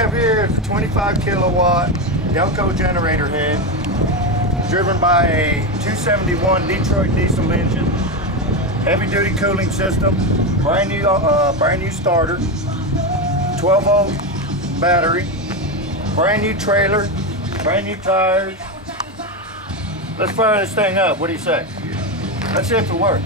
have here is a 25 kilowatt Delco generator head driven by a 271 Detroit diesel engine, heavy duty cooling system, brand new starter, 12 volt battery, brand new trailer, brand new tires. Let's fire this thing up. What do you say? Let's see if it works.